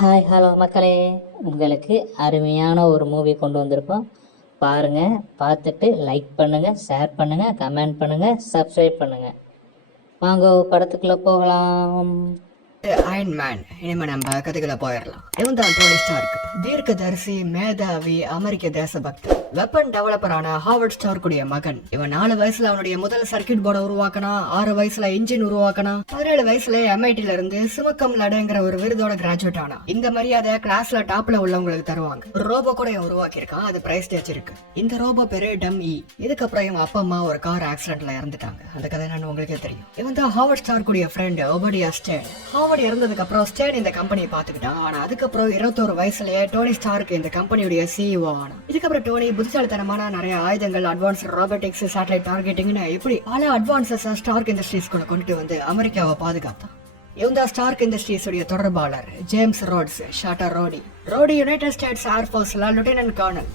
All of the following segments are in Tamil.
ஹாய் ஹலோ மக்களே, உங்களுக்கு அருமையான ஒரு மூவி கொண்டு வந்திருக்கோம். பாருங்கள், பார்த்துட்டு லைக் பண்ணுங்கள், ஷேர் பண்ணுங்கள், கமெண்ட் பண்ணுங்கள், சப்ஸ்கிரைப் பண்ணுங்கள். வாங்க படத்துக்குள்ளே போகலாம். Iron Man. இனிமே நம்ம கதைகளை போயிடலாம். இவன் தான் டோனி ஸ்டார்க், தீர்க்கதரிசி, மேதாவி, அமெரிக்க தேசபக்தி, வெப்பன் டெவலப்பரான ஹாவர்ட் ஸ்டார்க்குடைய மகன். இவன் 4 வயசுல அவனுடைய முதல் சர்க்கியூட் போர்டை உருவாக்கினா, 6 வயசுல இன்ஜின் உருவாக்கினா, 17 வயசுல MIT-ல இருந்து சிமக்கம் லடுங்கிற ஒரு விருதோட கிராஜுவேட் ஆனா. இந்த மரியாதை கிளாஸ்ல டாப்ல உள்ளவங்களுக்கு தருவாங்க. ஒரு ரோபோ கூட இவன் உருவாக்கியிருக்கான், அது பிரைஸ் வச்சிருக்கு. இந்த ரோபோ பேரு டம் இ. இதுக்கப்புறம் இவன் அப்பா அம்மா ஒரு கார் ஆக்சிடென்ட்ல இறந்துட்டாங்க. அந்த கதை என்னன்னு உங்களுக்கே தெரியும். இவன் தான் ஹாவர்ட் ஸ்டார்க்குடைய ஃப்ரெண்ட் ஒபடியா ஸ்டேன். ஹாவர்ட் இறந்ததுக்கு அப்புறம் ஸ்டேன் இந்த கம்பெனியை பாத்துக்கிட்டான். ஆனா அதுக்கப்புறம் 21 வயசுலயே டோனி ஸ்டார்க் இந்த கம்பெனியுடைய CEO ஆனா. இதுக்கப்புறம் டோனி புத்திசாலித்தனமான நிறைய ஆயுதங்கள், அட்வான்ஸ் ரோபோட்டிக்ஸ், சேட்டலைட் டார்கெட்டிங்னு இப்படி பல அட்வான்சஸ் ஸ்டார்க் இண்டஸ்ட்ரீஸ்குள்ள கொண்டு வந்து அமெரிக்காவை பாதுகாத்தான். இவன் தான் ஸ்டார்க் இண்டஸ்ட்ரீஸ் உடைய தொடர்பாளர் ஜேம்ஸ் ரோட்ஸ், ஷாட்டா ரோடி. ரோடி யுனைடெட் ஸ்டேட்ஸ் ஏர்ஃபோர்ஸ்ல லெப்டினன்ட் கர்னல்.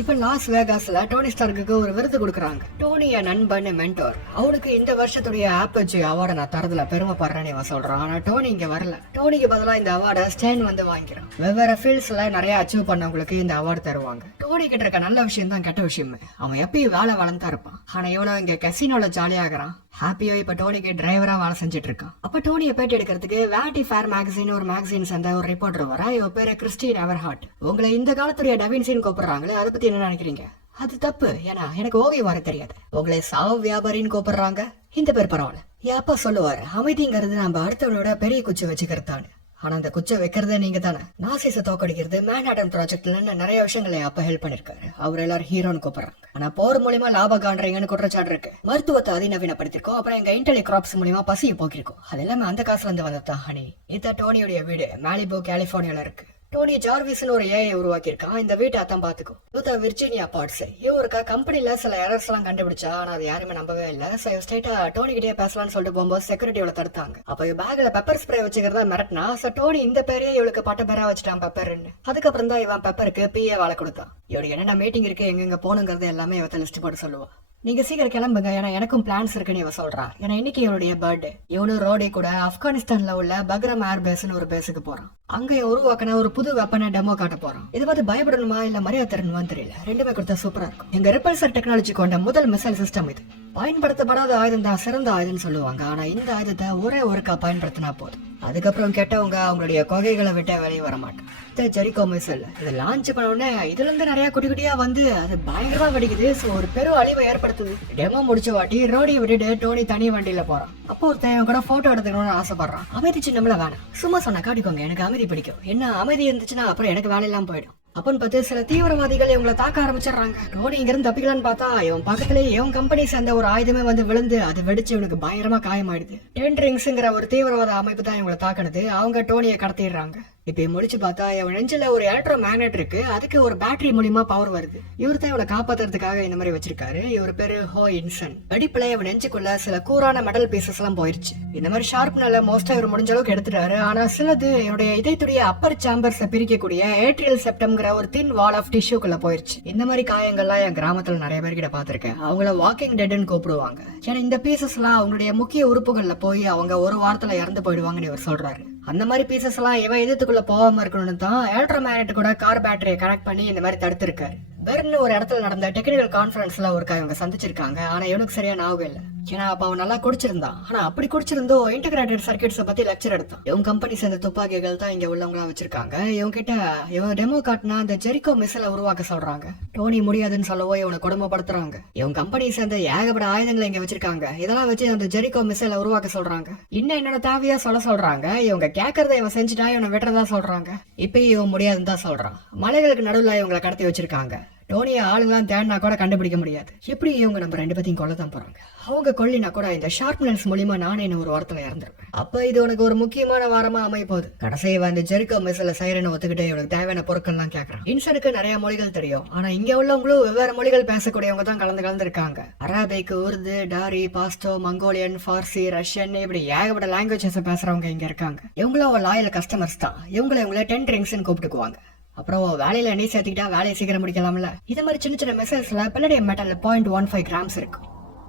இப்ப லாஸ் வேகாஸ்ல டோனி ஸ்டார்க்கு ஒரு விருது கொடுக்குறாங்க. டோனி என் நண்பன், மென்டோர். அவனுக்கு இந்த வருஷத்துடைய ஆப்பர்ஜி அவார்டை நான் தரதுல பெருமைப்படுறேன்னு இவன் சொல்றான். ஆனா டோனி இங்க வரல. டோனிக்கு பதிலா இந்த அவார்டை ஸ்டேன் வந்து வாங்கிக்கிறான். வெவ்வேறு ஃபீல்ட்ஸ்ல நிறைய அச்சீவ் பண்ணவங்களுக்கு இந்த அவார்டு தருவாங்க. டோனி கிட்ட இருக்க நல்ல விஷயம் தான் கெட்ட விஷயம். அவன் எப்பயும் வேலை வளர்ந்தா இருப்பான். ஆனா இவனும் இங்க கசினோல ஜாலியாகிறான். ஹாப்பியோ இப்ப டோனிக்கு டிரைவரா வேலை செஞ்சுட்டு இருக்கான். அப்ப டோனியை பேட்டி எடுக்கிறதுக்கு வேட்டி ஃபேர் மேகசின் ஒரு மேகசின் சேர்ந்த ஒரு ரிப்போர்ட்டர் வரா. இவ பேரு கிறிஸ்டின் எவர்ஹார்ட். உங்களை இந்த காலத்துடைய டவின்சின்னு கூப்பிடுறாங்களே, அதை பத்தி என்ன நினைக்கிறீங்க? அது தப்பு. ஏன்னா எனக்கு ஓவியம் வர தெரியாது. உங்களை சாவு வியாபாரின்னு கூப்பிடுறாங்க, இந்த பேர் பரவாயில்ல. என் அப்பா சொல்லுவாரு, அமைதிங்கிறது நம்ம அடுத்தவனோட பெரிய குச்சி வச்சுக்கிறதான்னு. ஆனா அந்த குச்சை வைக்கிறதே நீங்க தானே. நாசிஸை தோக்கடிக்கிறது, மேன்ஹாட்டன் ப்ராஜெக்ட்ல நிறைய விஷயங்களை அப்ப ஹெல்ப் பண்ணிருக்காரு. அவர் எல்லாரும் ஹீரோன்னு கூப்பிடுறாங்க. ஆனா போர் மூலியமா லாப காண்றீங்கன்னு குற்றச்சாட்டு இருக்கு. மருத்துவத்தை அதிநவீனப்படுத்திருக்கோம், அப்புறம் எங்க இன்டெலி கிராப்ஸ் மூலியமா பசியை போக்கிருக்கோம். அது எல்லாமே அந்த காசுல இருந்து வந்ததான் ஹனி. இத டோனியோடைய வீடு மாலிபோ, கலிபோர்னியால இருக்கு. டோனி ஜார்விஸ்னு ஒரு ஏஐ உருவாக்கியிருக்கான். இந்த வீட்டை அத்தான் பாத்துக்கும். Virginia parts. இவருக்கா கம்பெனில சில எரர்ஸ் எல்லாம் கண்டுபிடிச்சா, ஆனா அது யாருமே நம்பவே இல்ல. ஸ்ட்ரைட்டா டோனி கிட்டே பேசலாம்னு சொல்லிட்டு போகும்போது செக்யூரிட்டியோட தடுத்தாங்க. அப்ப பேக்ல பெப்பர் ஸ்ப்ரே வச்சுக்கிறதா மிரட்டினா, டோனி இந்த பேரே இவளுக்கு பட்ட பேரா வச்சுட்டான், பெப்பர்ன்னு. அதுக்கப்புறம் தான் இவன் பெப்பருக்கு PA வேலை கொடுத்தான். இவரு என்னென்ன மீட்டிங் இருக்கு, எங்க போகணுங்கிறது எல்லாமே இவத்த லிஸ்ட் போட்டு சொல்லுவா. நீங்க சீக்கிரம் கிளம்புங்க, ஏன்னா எனக்கும் பிளான்ஸ் இருக்குன்னு இவ சொல்றா. ஏன்னா இன்னைக்கு இவனுடைய பர்த்டே. இவனு ரோடி கூட ஆப்கானிஸ்தான்ல உள்ள பக்ரம் ஏர் பேஸ்னு ஒரு பேஸுக்கு போறான். அங்க உருவாக்கின ஒரு புது வெப்பனை டெமோ காட்ட போறான். இதை பார்த்து பயப்படணுமா இல்ல மரியாதை தரணுமான்னு தெரியல. ரெண்டுமே கொடுத்தா சூப்பரா இருக்கும். எங்க ரிப்பல்சர் டெக்னாலஜி கொண்ட முதல் மிசைல் சிஸ்டம் இது. பயன்படுத்தப்படாத ஆயுதம் தான் சிறந்த ஆயுதம் சொல்லுவாங்க. ஆனா இந்த ஆயுதத்தை ஒரே ஒருக்கா பயன்படுத்தினா போதும். அதுக்கப்புறம் கெட்டவங்க அவங்களுடைய கொகைகளை விட்டு வெளியே வர மாட்டாங்க. ஜெரிகோ மிசைல் இதை லான்ச் பண்ண உடனே இதுல இருந்து நிறைய குட்டி குட்டியா வந்து அது பயங்கரமா வெடிக்குது. ஒரு பெரும் அழிவை ஏற்படுத்துது. டெமோ முடிச்ச வாட்டி ரோடியை விட்டுட்டு டோனி தனி வண்டியில போறான். அப்போ ஒருத்தன் கூட போட்டோ எடுத்துக்கணும்னு ஆசைப்படுறான். அமைதி சின்னம்ல வேணாம், சும்மா சொன்ன காட்டிக்கோங்க, எனக்கு அமைதி பிடிக்கும். என்ன அமைதி இருந்துச்சுன்னா அப்புறம் எனக்கு வேலையெல்லாம் போயிடும். அப்பன்னு பார்த்து சில தீவிரவாதிகள் இவங்களை தாக்க ஆரம்பிச்சிடறாங்க. டோனி இங்க இருந்து தப்பிக்கலான்னு பார்த்தா இவன் பக்கத்துலயே இவன் கம்பெனி சேர்ந்த ஒரு ஆயுதமே வந்து விழுந்து அது வெடிச்சு இவனுக்கு பயங்கரமா காயமாயிடுது. டென்ட்ரிங்ஸ்ங்கிற ஒரு தீவிரவாத அமைப்பு தான் இவங்களை தாக்குனது. அவங்க டோனியை கடத்திடுறாங்க. இப்ப முடிச்சு பார்த்தா இவன் நெஞ்சில ஒரு எலக்ட்ரோ மேக்னெட் இருக்கு. அதுக்கு ஒரு பேட்டரி மூலியமா பவர் வருது. இவர் தான் இவனை காப்பாத்துறதுக்காக இந்த மாதிரி வச்சிருக்காரு. இவர் பேரு ஹோ இன்சன். வெடிப்புல இவன் நெஞ்சுக்குள்ள சில கூரான மெட்டல் பீசஸ் எல்லாம் போயிருச்சு. இந்த மாதிரி ஷார்ப்னால மோஸ்டா இவர் முடிஞ்ச அளவுக்கு எடுத்துட்டாரு. ஆனா சிலது இவருடைய இதயத்துடைய அப்பர் சாம்பர்ஸ் பிரிக்கக்கூடிய ஏட்ரியல் செப்டம்ங்கிற ஒரு தின் வால் ஆஃப் டிஷ்யூக்குள்ள போயிருச்சு. இந்த மாதிரி காயங்கள்லாம் என் கிராமத்துல நிறைய பேர்கிட்ட பாத்திருக்கேன். அவங்கள வாக்கிங் டெட்னு கூப்பிடுவாங்க. ஏன்னா இந்த பீசஸ் எல்லாம் அவங்களுடைய முக்கிய உறுப்புகள்ல போய் அவங்க ஒரு வாரத்துல இறந்து போயிடுவாங்கன்னு இவர் சொல்றாரு. அந்த மாதிரி பீசஸ் எல்லாம் இவன் இதயத்துக்குள்ள போகாம இருக்கணும்னு தான் எலக்ட்ரோ மேக்னெட் கூட கார் பேட்டரியை கனெக்ட் பண்ணி இந்த மாதிரி தடுத்திருக்காரு. பெர்ன் ஒரு இடத்துல நடந்த டெக்னிக்கல் கான்ஃபரன்ஸ்ல ஒரு இவங்க சந்திச்சிருக்காங்க. ஆனா இவனுக்கு சரியா ஞாபகம் இல்ல. ஏன்னா அப்ப அவன் நல்லா குடிச்சிருந்தான். ஆனா அப்படி குடிச்சிருந்தோ இன்டகிரேட்டட் சர்க்கியூட்ஸ் பத்தி லெக்சர் எடுத்தான். இவங்க கம்பெனி சேர்ந்த துப்பாக்கிகள் தான் இங்க உள்ளவங்களா வச்சிருக்காங்க. இவங்க கிட்ட இவன் டெமோ காட்டினா அந்த ஜெரிகோ மிசைலை உருவாக்க சொல்றாங்க. டோனி முடியாதுன்னு சொல்லவோ இவனை கொடுமைப்படுத்துறாங்க. இவங்க கம்பெனி சேர்ந்த ஏகப்பட்ட ஆயுதங்களை இங்க வச்சிருக்காங்க. இதெல்லாம் வச்சு அந்த ஜெரிகோ மிசைலை உருவாக்க சொல்றாங்க. இன்னும் என்னோட தேவையா சொல்றாங்க. இவங்க கேட்கறத இவன் செஞ்சுட்டா இவனை வெட்டுறதா சொல்றாங்க. இப்பயும் இவன் முடியாதுன்னு தான் சொல்றான். மலைகளுக்கு நடுவுல இவங்களை கடத்தி வச்சிருக்காங்க. டோனியை ஆளுங்களாம் தேடினா கூட கண்டுபிடிக்க முடியாது. எப்படி இவங்க நம்ம 2 பேத்தையும் கொல்லதான் போறாங்க. அவங்க கொல்லினா கூட இந்த ஷார்ப்னஸ் மூலியமா நானே ஒரு வாரத்துல இறந்துருவேன். அப்ப இது உனக்கு ஒரு முக்கியமான வாரமா அமைய போகுது. கடைசியை வந்து ஜெரிகோ மிசைல சைரனை ஒத்துக்கிட்டு இவனுக்கு தேவையான பொருட்கள் எல்லாம் கேட்கறான். இன்சனுக்கு நிறைய மொழிகள் தெரியும். ஆனா இங்க உள்ளவங்களும் வெவ்வேறு மொழிகள் பேசக்கூடியவங்க தான் கலந்துருக்காங்க. Arabic, Urdu, Dari, Pashto, Mongolian, Farsi, Russian, இப்படி ஏகப்பட்ட லாங்குவேஜஸ் பேசுறவங்க இங்க இருக்காங்க. இவங்களும் லாயல் கஸ்டமர்ஸ் தான். இவங்களை 10 ட்ரிங்க்ஸ்ன்னு கூப்பிட்டுக்குவாங்க. அப்புறம் வேலையில சேர்த்துக்கிட்டா வேலையை சீக்கிரம் முடிக்கலாம்ல. இது மாதிரி சின்ன சின்ன மெசேஜ்ல பல்லடியம் மெட்டல் 0.15 கிராம்ஸ் இருக்கு.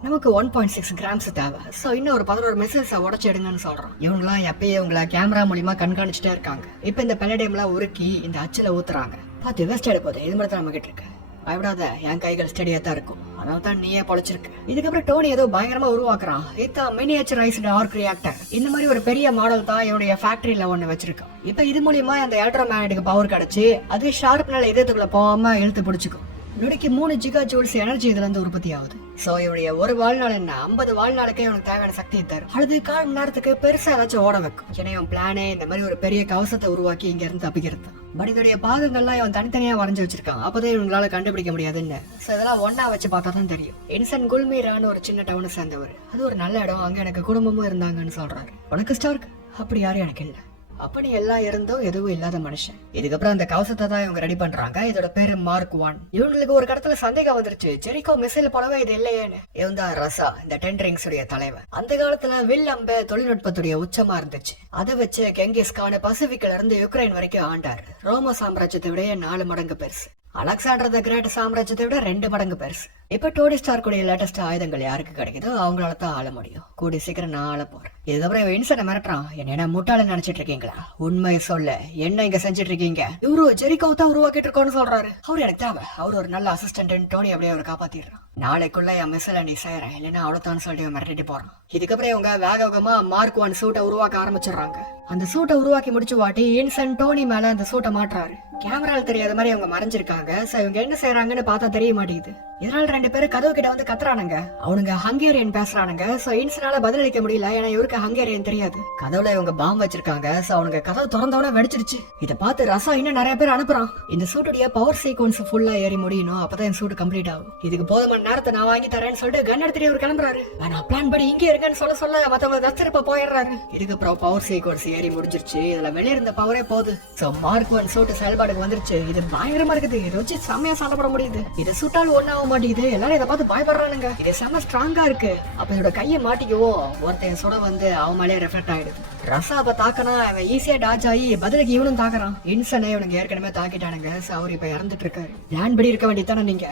நமக்கு 1.6 கிராம்ஸ் தேவை. ஸோ இன்னும் ஒரு 11 மிசைல்ஸை உடச்சி எடுங்கன்னு சொல்றான். இவங்களாம் எப்பயே உங்களை கேமரா மூலியமா கண்காணிச்சுட்டே இருக்காங்க. இப்போ இந்த பெலடியம்லாம் உருக்கி இந்த அச்சில் ஊத்துறாங்க. பார்த்து வேஸ்ட் ஆகிட போகுது. இது மாதிரி தான் நம்ம கிட்ட இருக்கு. பயப்படாத, என் கைகள் ஸ்டடியா தான் இருக்கும். அதனால தான் நீயே பொழைச்சிருக்கு. இதுக்கப்புறம் டோனி ஏதோ பயங்கரமா உருவாக்குறான். இதான் மினியேச்சரைஸ்டு ஆர்க் ரியாக்டர். இந்த மாதிரி ஒரு பெரிய மாடல் தான் இவனுடைய ஃபேக்டரியில ஒண்ணு வச்சிருக்கான். இப்போ இது மூலியமா அந்த எலக்ட்ரோமேக்னெட்டிக் பவர் கிடைச்சி அது ஷார்ப்னால இதயத்துக்குள்ள போகாம இழுத்து பிடிச்சிக்கும். நொடிக்கு 3 ஜிகா ஜூல்ஸ் எனர்ஜி இதுல இருந்து உற்பத்தி ஆகுது. சோ இவனுடைய ஒரு வாழ்நாள் என்ன 50 வாழ்நாளுக்கே இவனுக்கு தேவையான சக்தியை தரும். அல்லது 1/4 மணி நேரத்துக்கு பெருசா ஏதாச்சும் ஓட வைக்கும். ஏன்னா இவன் பிளானே இந்த மாதிரி ஒரு பெரிய கவசத்தை உருவாக்கி இங்க இருந்து தப்பிக்கிறது தான். பட் இதோடைய பாகங்கள்லாம் இவன் தனித்தனியா வரைஞ்சு வச்சிருக்கான். அப்பதான் இவங்களால கண்டுபிடிக்க முடியாதுன்னு. சோ இதெல்லாம் ஒன்னா வச்சு பார்த்தா தான் தெரியும். இன்சன் குல்மீரான்னு ஒரு சின்ன டவுனை சேர்ந்தவர். அது ஒரு நல்ல இடம். அங்க எனக்கு குடும்பமும் இருந்தாங்கன்னு சொல்றாரு. உனக்கு ஸ்டார்க் அப்படி யாரும் எனக்கு இல்லை. அப்படி எல்லாம் இருந்தும் எதுவும் இல்லாத மனுஷன். இதுக்கப்புறம் அந்த கவசத்தை தான் இவங்க ரெடி பண்றாங்க. இதோட பேரு மார்க் 1. இவங்களுக்கு ஒரு கடத்துல சந்தேகம் வந்துருச்சு, ஜெரிகோ மிசைல் போலவே இது இல்லையேன்னு. இவன் தான் ரசா, இந்த 10 ரிங்ஸ் உடைய தலைவன். அந்த காலத்துல வில் அம்ப தொழில்நுட்பத்துடைய உச்சமா இருந்துச்சு. அதை வச்சு கெங்கிஸ் கான் பசிபிக்ல இருந்து யுக்ரைன் வரைக்கும் ஆண்டாரு. ரோம சாம்ராஜ்யத்தை விட 4 மடங்கு பெருசு. அலெக்சாண்டர் த கிரேட் சாம்ராஜ்யத்தை விட 2 மடங்கு பெருசு. இப்ப டோனி ஸ்டார்க் உடைய லேட்டஸ்ட் ஆயுதங்கள் யாருக்கு கிடைக்குதோ அவங்களால தான் ஆள முடியும். கூடி சீக்கிரம் நான் ஆள போறேன். இதுக்கப்புறம் இன்சனை மிரட்டுறான். என்ன முட்டாள நினைச்சிட்டு இருக்கீங்களா? உண்மை சொல்ல என்ன இங்க செஞ்சிட்டு இருக்கீங்க? இவரு ஜெரிகோ தான் உருவாக்கிட்டு இருக்கோன்னு சொல்றாரு. அவரு எனக்கு தேவை. அவரு ஒரு நல்ல அசிஸ்டன்ட். டோனி அப்படியே அவரை காப்பாத்திடுறான். நாளைக்குள்ள என் மிஸ்ஸில் நீ செய்யறேன், இல்லைன்னா அவ்வளோதான் சொல்லிட்டு மிரட்டிட்டு போறான். இதுக்கப்புறம் இவங்க வேகமா மார்க் 1 சூட்டை உருவாக்க ஆரம்பிச்சிடுறாங்க. அந்த சூட்டை உருவாக்கி முடிச்சு வாட்டி இன்சன் டோனி மேல அந்த சூட்டை மாட்டுறாரு. கேமரால தெரியாத மாதிரி அவங்க மறைஞ்சிருக்காங்க. சோ இவங்க என்ன செய்யறாங்கன்னு பார்த்தா தெரிய மாட்டேங்குது. இதனால 2 பேரும் கதவு கிட்ட வந்து கத்துறானுங்க. அவனுங்க ஹங்கேரியன் பேசுறானுங்க. சோ இன்சனால பதிலளிக்க முடியல, ஏன்னா இவருக்கு ஹங்கேரியன் தெரியாது. கதவுல இவங்க பாம்பு வச்சிருக்காங்க. சோ அவனுங்க கதவு திறந்தவன வெடிச்சிருச்சு. இதை பார்த்து ரசா இன்னும் நிறைய பேர் அனுப்புறான். இந்த சூட்டுடைய பவர் சீக்வன்ஸ் ஃபுல்லா ஏறி முடியணும். அப்பதான் இந்த சூட்டு கம்ப்ளீட் ஆகும். இதுக்கு போதுமான நேரத்தை நான் வாங்கி தரேன்னு சொல்லிட்டு கன் எடுத்துட்டு அவர் கிளம்புறாரு. நான் பிளான் படி இங்கே இருக்கேன்னு சொல்ல மத்தவங்க தத்திருப்ப போயிடுறாரு. இதுக்கப்புறம் பவர் சீக்வன்ஸ் ஏறி முடிஞ்சிருச்சு. இதுல வெளியே இருந்த பவரே போகுது. சோ மார்க் 1 சூட்டு செயல்பாடுக்கு வந்துருச்சு. இது பயங்கரமா இருக்குது. இதை வச்சு செம்மையா சண்டை போட முடியுது. இதை சுட்டால் ஒண்ணாக மாட்டேங்குது. எல்லாரும் இதை பார்த்து பயப்படுறானுங்க. இது செம்ம ஸ்ட்ராங்கா இருக்கு. அப்ப இதோட கையை மாட்டிக்குவோம். ஒருத்தன் சுட வந்து அவன் மேலே ரெஃப்ளெக்ட் ஆயிடுது. ரசாப தாக்கனா அவன் ஈஸியா டாஜ் ஆகி பதிலுக்கு இவனும் தாக்குறான். இன்சனை இவனுக்கு ஏற்கனவே தாக்கிட்டானுங்க. அவர் இப்ப இறந்துட்டு இருக்காரு. பிளான் படி இருக்க வேண்டியதானே நீங்க.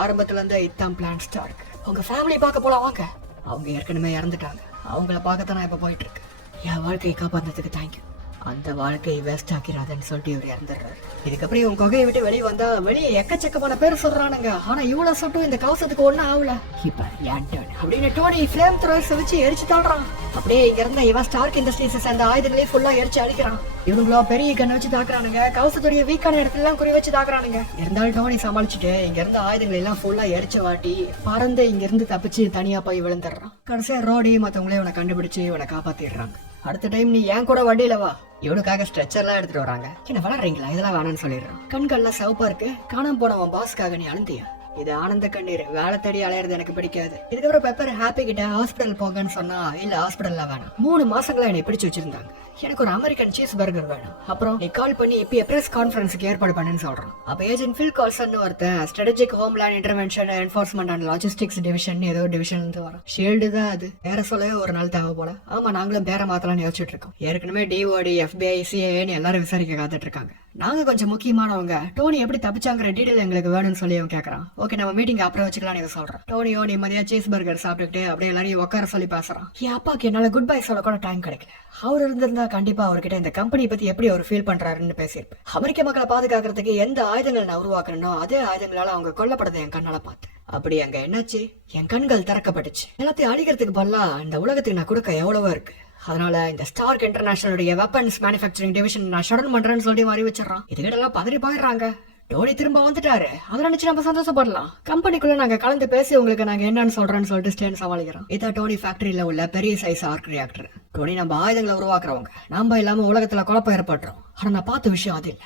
ஆரம்பத்துல இருந்து இதான் பிளான் ஸ்டார்க். உங்க ஃபேமிலி பார்க்க போலாம் வாங்க. அவங்க ஏற்கனவே இறந்துட்டாங்க. அவங்கள பார்க்கத்தான் நான் இப்ப போயிட்டு இருக்கு. என் வாழ்க்கையை காப்பாத்துறதுக்கு தேங்க்யூ. அந்த வாழ்க்கையை வேஸ்ட் ஆக்கிறாதுன்னு சொல்லிட்டு இவர் இறந்துடுறாரு. இதுக்கப்புறம் இவங்க கொகையை விட்டு வெளியே வந்தா வெளியே எக்கச்சக்கமான பேர் சொல்றானுங்க. ஆனா இவ்வளவு சொட்டும் இந்த கவசத்துக்கு ஒண்ணும் ஆகல. இப்ப ஏன் டர்ன் அப்படின்னு டோனி ஃபிளேம் த்ரோஸ் வச்சு எரிச்சு தாடுறான். அப்படியே இங்க இருந்த இவன் ஸ்டார்க் இண்டஸ்ட்ரீஸ் அந்த ஆயுதங்களையும் ஃபுல்லா எரிச்சு அடிக்கிறான். இவங்களோ பெரிய கண்ணை வச்சு தாக்குறானுங்க. கவசத்துடைய வீக்கான இடத்துல எல்லாம் குறி வச்சு தாக்குறானுங்க. இருந்தாலும் டோனி சமாளிச்சுட்டு இங்க இருந்த ஆயுதங்களை எல்லாம் ஃபுல்லா எரிச்சு வாட்டி பறந்து இங்க இருந்து தப்பிச்சு தனியா போய் விழுந்துடுறான். கடைசியா ரோடி மத்தவங்களே இவனை கண்டுபிடிச்சு இவனை காப்பாத்திடுறாங்க. அடுத்த டைம் நீ ஏன் கூட வண்டியில வா. இவனுக்காக ஸ்ட்ரெச்சர்லாம் எடுத்துட்டு வராங்க. என்ன வளர்றீங்களா? இதெல்லாம் வேணாம்னு சொல்லிடுறான். கண்கள்லாம் சிவப்பா இருக்கு. காணாம போனவன் பாஸ்க்காக நீ அழுந்தியா? இது ஆனந்த கண்ணீர். வேலை தேடி அலையிறது எனக்கு பிடிக்காது. இதுக்கப்புறம் பெப்பர் ஹாப்பி கிட்ட ஹாஸ்பிட்டல் போங்கன்னு சொன்னா இல்ல ஹாஸ்பிட்டல்ல வேணாம். 3 மாசங்களா என்னை பிடிச்சு வச்சிருந்தாங்க. எனக்கு ஒரு அமெரிக்கன் சீஸ் பர்கர் வேணும். அப்புறம் நீ கால் பண்ணி இப்ப பிரஸ் கான்ஃபரன்ஸுக்கு ஏற்பாடு பண்ணுன்னு சொல்றான். அப்ப ஏஜென்ட் ஃபில் கால்சன் ஒருத்தன் strategic homeland intervention enforcement and logistics division ஏதோ டிவிஷன் வரும். ஷீல்டு தான் அது. வேற சொல்லவே ஒரு நாள் தேவை போல. ஆமா நாங்களும் பேர மாத்தலாம்னு யோசிச்சுட்டு இருக்கோம். ஏற்கனவே டிஓடி FBI CIA எல்லாரும் விசாரிக்க காத்துட்டு இருக்காங்க. நாங்க கொஞ்சம் முக்கியமானவங்க. டோனி எப்படி தப்பிச்சாங்கிற டீடைல் எங்களுக்கு வேணும்னு சொல்லி அவன் கேட்கறான். ஓகே நம்ம மீட்டிங் அப்புறம் வச்சுக்கலாம்னு சொல்றான். டோனியோ நிம்மதியா சீஸ் பர்கர் சாப்பிட்டுட்டு அப்படியே எல்லாரையும் உட்கார சொல்லி பேசுறான். என் அப்பாக்கு என்னால குட் பை சொல்ல கூட டைம் கிடைக்கல. அவர் இருந்திருந்தா கண்டிப்பா அவர்கிட்ட இந்த கம்பெனி பத்தி எப்படி அவர் ஃபீல் பண்றாருன்னு பேசியிருப்பேன். அமெரிக்க மக்களை பாதுகாக்கிறதுக்கு எந்த ஆயுதங்கள் நான் உருவாக்கணும்னோ அதே ஆயுதங்களால அவங்க கொல்லப்படுறதை என் கண்ணால பார்த்தேன். அப்படி அங்க என்னாச்சு? என் கண்கள் திறக்கப்பட்டுச்சு. எல்லாத்தையும் அழிக்கிறதுக்கு பதிலா இந்த உலகத்துக்கு நான் கொடுக்க எவ்வளவோ இருக்கு. அதனால இந்த ஸ்டார்க் இன்டர்நேஷனலுடைய வெப்பன்ஸ் மேனுஃபேக்சரிங் டிவிஷன் நான் ஷடன் பண்றேன்னு சொல்லி அறிவிச்சிடறான். இதுகிட்டலாம் பதறி போயிடுறாங்க. டோனி திரும்ப வந்துட்டாரு. அதை நினைச்சு நம்ம சந்தோஷப்படலாம். கம்பெனிக்குள்ள நாங்க கலந்து பேசி உங்களுக்கு நாங்க என்னன்னு சொல்றேன்னு சொல்லிட்டு ஸ்டேன் சமாளிக்கிறோம். இதான் டோனி ஃபேக்டரியில உள்ள பெரிய சைஸ் ஆர்க் ரியாக்டர். டோனி நம்ம ஆயுதங்களை உருவாக்குறவங்க. நம்ம இல்லாம உலகத்துல குழப்பம் ஏற்படுறோம். ஆனா நான் பார்த்த விஷயம் அது இல்ல.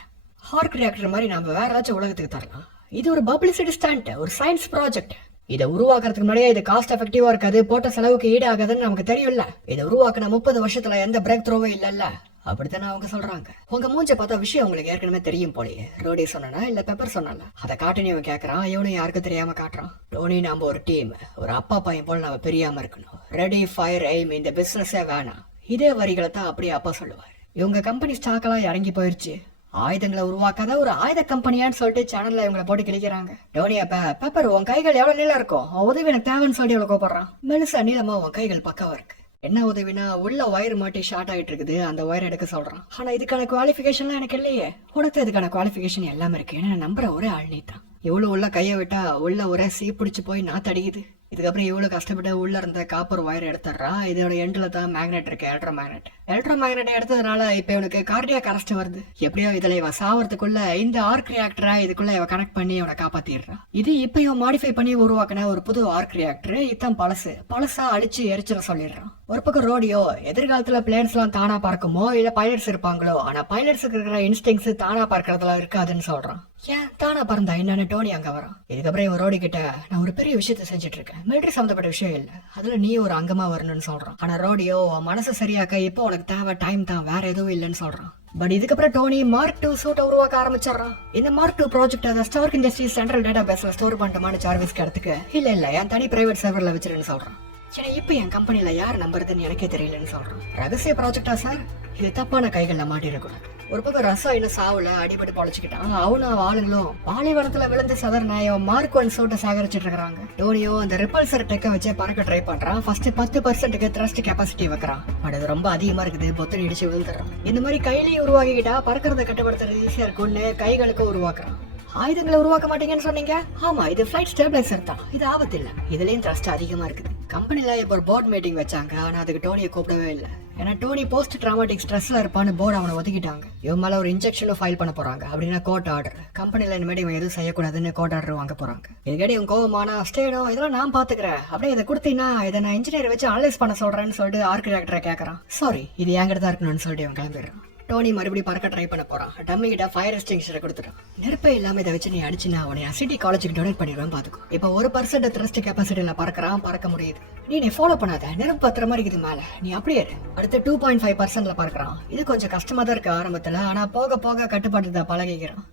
ஆர்க் ரியாக்டர் மாதிரி நம்ம வேற ஏதாச்சும் உலகத்துக்கு தரலாம். இது ஒரு பப்ளிசிட்டி ஸ்டண்ட், ஒரு சயின்ஸ் ப்ராஜெக்ட். இதை உருவாக்குறதுக்கு முன்னாடியே இது காஸ்ட் எஃபெக்டிவா இருக்காது, போட்ட செலவுக்கு ஈடு ஆகாதுன்னு நமக்கு தெரியும்ல. இதை உருவாக்குன 30 வருஷத்துல எந்த பிரேக் த்ரோவே இல்லல்ல. அப்படித்தானே அவங்க சொல்றாங்க. உங்க மூஞ்ச பார்த்தா விஷயம் உங்களுக்கு ஏற்கனவே தெரியும் போலயே. ரோடி சொன்னா இல்ல பெப்பர் சொன்னால அதை காட்டுன்னு இவன் கேட்கறான். இவனும் யாருக்கும் தெரியாம காட்டுறான். டோனி நாம ஒரு டீம், ஒரு அப்பா பையன் போல நம்ம பிரியாம இருக்கணும். ரெடி ஃபயர் எய்ம், இந்த பிசினஸே வேணாம். இதே வரிகளை தான் அப்படியே அப்பா சொல்லுவார். இவங்க கம்பெனி ஸ்டாக்கெல்லாம் இறங்கி போயிருச்சு. ஆயுதங்களை உருவாக்காத ஒரு ஆயுத கம்பெனியான்னு சொல்லிட்டு சேனல்ல இவங்களை போட்டு கிழிக்கிறாங்க. டோனி அப்ப பெப்பர் உன் கைகள் எவ்வளவு நீளம் இருக்கும், உதவி எனக்கு தேவைன்னு சொல்லி இவ்வளவு கூப்பிடுறான். மெலிசா நீளமா உன் கைகள் பக்கவா இருக்கு. என்ன உதவினா உள்ள ஒயர் மாட்டி ஷார்ட் ஆயிட்டு இருக்குது, அந்த ஒயர் எடுக்க சொல்றான். ஆனா இதுக்கான குவாலிபிகேஷன்லாம் எனக்கு இல்லையே. உனக்கு இதுக்கான குவாலிபிகேஷன் எல்லாமே இருக்கு, ஏன்னா நம்புற ஒரே ஆள் நீ தான். இவ்வளவு உள்ள கையை விட்டா உள்ள ஒரே சீ பிடிச்சு போய் நாத்தடிக்குது. இதுக்கப்புறம் இவ்வளவு கஷ்டப்பட்டு உள்ள இருந்த காப்பர் ஒயர் எடுத்துடுறா. இதோட எண்ட்ல தான் மேக்னெட் இருக்கு, எலக்ட்ரோ மேக்னெட் எடுத்ததுனால இப்ப இவனுக்கு கார்டியாக் அரெஸ்ட் வருது. எப்படியோ இதுல இவ சாவறதுக்குள்ள இந்த ஆர்க் ரியாக்டரை இதுக்குள்ள இவ கனெக்ட் பண்ணி இவனை காப்பாத்திடுறா. இது இப்ப இவன் மாடிஃபை பண்ணி உருவாக்கின ஒரு புது ஆர்க் ரியாக்டர். இதான் பழசா அழிச்சு எரிச்சிட சொல்லிடுறான். ஒரு பக்கம் ரோடியோ எதிர்காலத்துல பிளேன்ஸ் எல்லாம் தானா பார்க்குமோ இல்ல பைலட்ஸ் இருப்பாங்களோ, ஆனா பைலட்ஸுக்கு இருக்கிற இன்ஸ்டிங்ஸ் தானா பார்க்கறதுல இருக்காதுன்னு சொல்றான். ஏன் தானா பறந்தா என்னன்னு டோனி அங்க வரான். இதுக்கப்புறம் இவன் ரோடி கிட்ட நான் ஒரு பெரிய விஷயத்த செஞ்சுட்டு இருக்கேன், மிலிட்டரி சம்பந்தப்பட்ட விஷயம் இல்ல, அதுல நீ ஒரு அங்கமா வரணும்னு சொல்றான். ஆனா ரோடியோ மனசு சரியாக்க இப்போ உனக்கு தேவை டைம் தான், வேற எதுவும் இல்லைன்னு சொல்றான். பட் இதுக்கப்புறம் டோனி மார்க் 2 சூட்டை உருவாக்க ஆரம்பிச்சிடறான். இந்த மார்க் 2 ப்ராஜெக்ட் அதை ஸ்டார்க் இண்டஸ்ட்ரீஸ் சென்ட்ரல் டேட்டா பேஸ்ல ஸ்டோர் பண்ணிட்டோமான்னு சார்விஸ் இடத்துக்கு இல்ல என் தனி பிரைவேட் சர்வர்ல வச்சிருன்னு சொல்றான். ஏன்னா இப்ப என் கம்பெனில யார் நம்புறதுன்னு எனக்கே தெரியலன்னு சொல்றான். ரகசிய ப்ராஜெக்டா சார், இது தப்பான கைகள்ல மாட்டிடக்கூடாது. ஒரு பக்கம் ரசம் இன்னும் சாவுல அடிபட்டு பொழைச்சுக்கிட்டான். அவனும் ஆளுங்களும் பாலைவனத்துல விழுந்து சதர்ன மார்க் 1 சோட்டை சேகரிச்சிட்டு இருக்காங்க. டோனியோ அந்த ரிப்பல்சர் டெக்கை வச்சு பறக்க ட்ரை பண்றான். ஃபர்ஸ்ட் 10% த்ரஸ்ட் கெப்பாசிட்டி வைக்கிறான். பட் அது ரொம்ப அதிகமா இருக்குது, பொத்தடி இடிச்சு விழுந்துடுறான். இந்த மாதிரி கையிலேயே உருவாக்கிக்கிட்டா பறக்கிறத கட்டுப்படுத்துறது ஈஸியா இருக்கும்னு கைகளுக்கு உருவாக்குறான். ஆயுதங்களை உருவாக்க மாட்டீங்கன்னு சொன்னீங்க. ஆமா, இது ஃபிளைட் ஸ்டேபிளைசர் தான், இது ஆபத்து இல்ல. இதுலயும் த்ரஸ்ட் அதிகமா இருக்குது. கம்பெனில இப்ப ஒரு போர்ட் மீட்டிங் வச்சாங்க, ஆனா அதுக்கு டோனியை கூப்பிடவே இல்லை. ஏன்னா டோனி போஸ்ட் டிராமாட்டிக் ஸ்ட்ரெஸ்ல இருப்பான்னு போர்டு அவனை ஒதுக்கிட்டாங்க. இவன் மேல ஒரு இன்ஜெக்ஷனும் ஃபைல் பண்ண போறாங்க. அப்படின்னா கோர்ட் ஆர்டர். கம்பெனில இனிமேட்டு இவன் எதுவும் செய்யக்கூடாதுன்னு கோர்ட் ஆர்டர் வாங்க போறாங்க. இதுக்கடி இவன் கோவமான ஸ்டேடோ இதெல்லாம் நான் பாத்துக்கிறேன், அப்படியே இதை கொடுத்தீங்கன்னா இதை நான் இன்ஜினியர் வச்சு அனலைஸ் பண்ண சொல்றேன்னு சொல்லிட்டு ஆர்க் ரியாக்டரை கேட்கறான். சாரி, இது என்கிட்ட தான் இருக்கணும்னு சொல்லிட்டு இவன் கிளம்பிடுறான். டோனி மறுபடியும் பறக்க ட்ரை பண்ண போறான். டம்மி கிட்ட ஃபயர் எக்ஸ்டிங்ஷரை கொடுத்துட்டான். நெருப்பே இல்லாம இதை வச்சு நீ அடிச்சுனா அவனை சிட்டி காலேஜுக்கு டொனேட் பண்ணிடுவேன் பாத்துக்கோ. இப்ப 1% த்ரஸ்ட் கெப்பாசிட்டியில பறக்கிறான், பறக்க முடியுது. நீ ஃபாலோ பண்ணாத, நெருப்பு பத்திர மாதிரி இருக்குது மேல, நீ அப்படியே அடுத்த 2.5%ல பறக்கிறான். இது கொஞ்சம் கஷ்டமா தான் இருக்கு ஆரம்பத்துல, ஆனா போக போக கட்டுப்பாட்டு தான் பழகிக்கிறான்.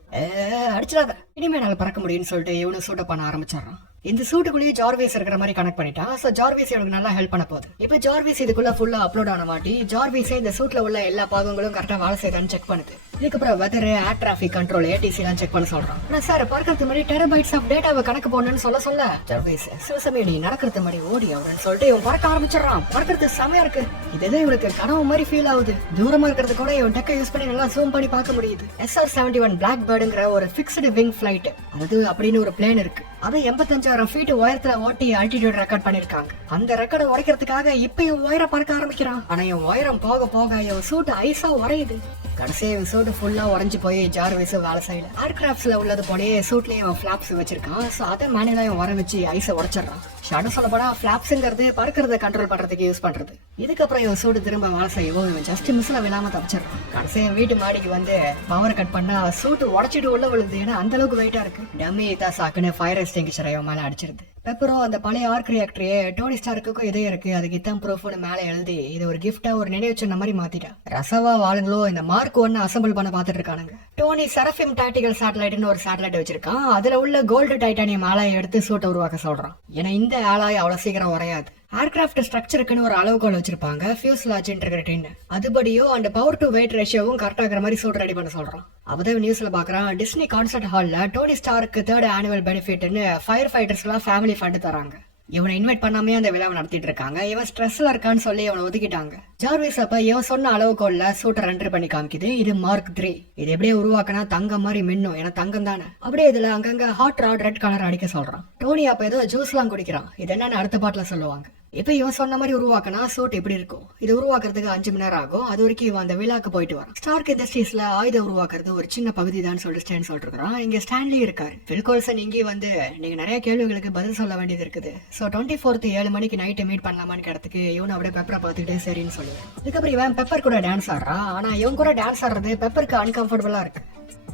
அடிச்சிடாத, இனிமே நாள் பறக்க முடியும்னு சொல்லிட்டு இவனு சூட்ட பண்ண ஆரம்பிச்சிடறான். இந்த சூட்டுக்குள்ளேயே ஜார்விஸ் இருக்கிற மாதிரி கனெக்ட் பண்ணிட்டான். சோ ஜார்விஸ் எனக்கு நல்லா ஹெல்ப் பண்ண போகுது. இப்ப ஜார்விஸ் இதுக்குள்ள ஃபுல்லா அப்லோட் ஆன மாட்டி ஜார்விஸே இந்த சூட்ல உள்ள எல்லா பாகங்களும் கரெக்டா வேலை செய்தான்னு செக் பண்ணுது. இதுக்கப்புறம் weather, air traffic control, ATC எல்லாம் செக் பண்ண சொல்றான். ஆனா சார், பறக்கிறது மாதிரி டெராபைட்ஸ் ஆஃப் டேட்டாவை கணக்கு போடணும்னு சொல்ல ஜார்விஸ் சில சமயம் நீ நடக்கிறது மாதிரி ஓடி ஆகுதுன்னு சொல்லிட்டு இவன் பறக்க ஆரம்பிச்சிடறான். பறக்கிறது செமையா இருக்கு. இதுதான் இவனுக்கு கனவு மாதிரி ஃபீல் ஆகுது. தூரமா இருக்கிறது கூட இவன் டெக்கை யூஸ் பண்ணி நல்லா ஜூம் பண்ணி பார்க்க முடியுது. SR-71 பிளாக் பேர்டுங்கிற ஒரு ஃபிக்ஸ்டு விங் ஃபிளைட், அது அப்படின்னு ஒரு பிளேன் இருக்கு. அது 85,000 ஃபீட் உயரத்துல ஓட்டி ஆல்டிடியூட் ரெக்கார்ட் பண்ணிருக்காங்க. அந்த ரெக்கார்டை உடைக்கிறதுக்காக இப்ப இவன் உயர பறக்க ஆரம்பிக்கிறான். ஆனா இவன் உயரம் போக போக இவன் சூட்டு ஐஸா உரையுது. கடைசியா இவன் சூட்டு ஃபுல்லா உறைஞ்சு போய் ஜார்விஸ் வேலை செய்யல. ஏர்கிராப்ட்ஸ்ல உள்ளது போலயே சூட்லயும் அவன் ஃபிளாப்ஸ் வச்சிருக்கான். சோ அதை மேனுவலா இவன் வர வச்சு ஐஸை உடைச்சிடறான். ஷார்ட்டா சொல்ல போனா ஃபிளாப்ஸ்ங்கிறது பறக்கிறத கண்ட்ரோல் பண்றதுக்கு யூஸ் பண்றது. இதுக்கப்புறம் இவன் சூடு திரும்ப வேலை செய்யவும் இவன் ஜஸ்ட் மிஸ்ல விழாம தப்பிச்சிடறான். கடைசியா வீட்டு மாடிக்கு வந்து பவர் கட் பண்ணா சூட்டு உடைச்சிட்டு உள்ள விழுது. ஏன்னா அந்த அளவுக்கு வெயிட்டா இருக்கு. டம்மி இதா சாக்குன்னு ஃபயர் எக்ஸ்டிங்ஷரை இவன் மேல அடிச்சிருது. பெப்பரோ அந்த பழைய ஆர்க் ரியாக்டரையே டோனி ஸ்டார்க்குக்கும் இதே இருக்கு, அதுக்கு இதான் ப்ரூஃப்னு மேல எழுதி இது ஒரு கிஃப்டா ஒரு நினைவு சின்ன மாதிரி மாத்திட்டா. ரசவா ஆளுங்களோ இந்த மார்க் 1 அசம்பிள் பண்ண பாத்துட்டு இருக்கானுங்க. டோனி செரஃபிம் டாக்டிகல் சேட்டலைட்னு ஒரு சேட்டலைட் வச்சிருக்கான். அதுல உள்ள கோல்டு டைட்டானியம் ஆலாயை எடுத்து சூட்டை உருவாக்க சொல்றான். ஏன்னா இந்த ஆலாய் அவ்வளவு சீக்கிரம் உரையாது. ஏர்கிராஃப்ட் ஸ்ட்ரக்சருக்குன்னு ஒரு அளவுகோல் வச்சிருப்பாங்க, ஃபியூஸ்லாஜ் இன்டெகிரிட்டின்னு. அதுபடியோ அந்த பவர் டு வெயிட் ரேஷியோவும் கரெக்டா இருக்கிற மாதிரி சூட் ரெடி பண்ண சொல்றான். அப்பதான் நியூஸ்ல பாக்குறான், டிஸ்னி கான்சர்ட் ஹால்ல டோனி ஸ்டார்க்கு 3rd ஆனுவல் பெனிஃபிட்னு ஃபயர் ஃபைட்டர்ஸ்க்குலாம் ஃபேமிலி ஃபண்ட் தராங்க. இவனை இன்வைட் பண்ணாமே அந்த விழாவை நடத்திட்டு இருக்காங்க. இவன் ஸ்ட்ரெஸ்ல இருக்கான்னு சொல்லி இவனை ஒதுக்கிட்டாங்க. ஜார்விஸ் அப்ப இவன் சொன்ன அளவுகோல்ல சூட்டை ரெண்டர் பண்ணி காமிக்குது. இது மார்க் 3. இது எப்படியே உருவாக்கினா தங்கம் மாதிரி மின்னும், ஏன்னா தங்கம் தானே. அப்படியே இதுல அங்கங்க ஹாட் ராட் ரெட் கலர் அடிக்க சொல்றான். டோனி அப்ப ஏதோ ஜூஸ் எல்லாம் குடிக்கிறான். இது என்னன்னு அடுத்த பாட்டுல சொல்லுவாங்க. இப்ப இவன் சொன்ன மாதிரி உருவாக்கினா சூட் எப்படி இருக்கும். இது உருவாக்குறதுக்கு 5 மணி நேரம் ஆகும். அது வரைக்கும் இவன் அந்த விழாக்கு போயிட்டு வரான். ஸ்டார்க் இண்டஸ்ட்ரீஸ்ல ஆயுதம் உருவாக்குறது ஒரு சின்ன பகுதி தான் சொல்லிட்டு சொல்றான். இங்க ஸ்டான்லி இருக்காரு. பில் கோல்சன் இங்கே வந்து நீங்க நிறைய கேள்விகளுக்கு பதில் சொல்ல வேண்டியது இருக்குது. சோ 24th 7 மணிக்கு நைட்டு மீட் பண்ணலாமான்னு கேட்டதுக்கு இவன் அப்படியே பெப்பரை பார்த்துக்கிட்டே சரின்னு சொல்லுவேன். இதுக்கப்புறம் இவன் பெப்பர் கூட டான்ஸ் ஆடுறான். ஆனா இவன் கூட டான்ஸ் ஆடுறது பெப்பருக்கு அன்கம்ஃபர்டபுளா இருக்கு.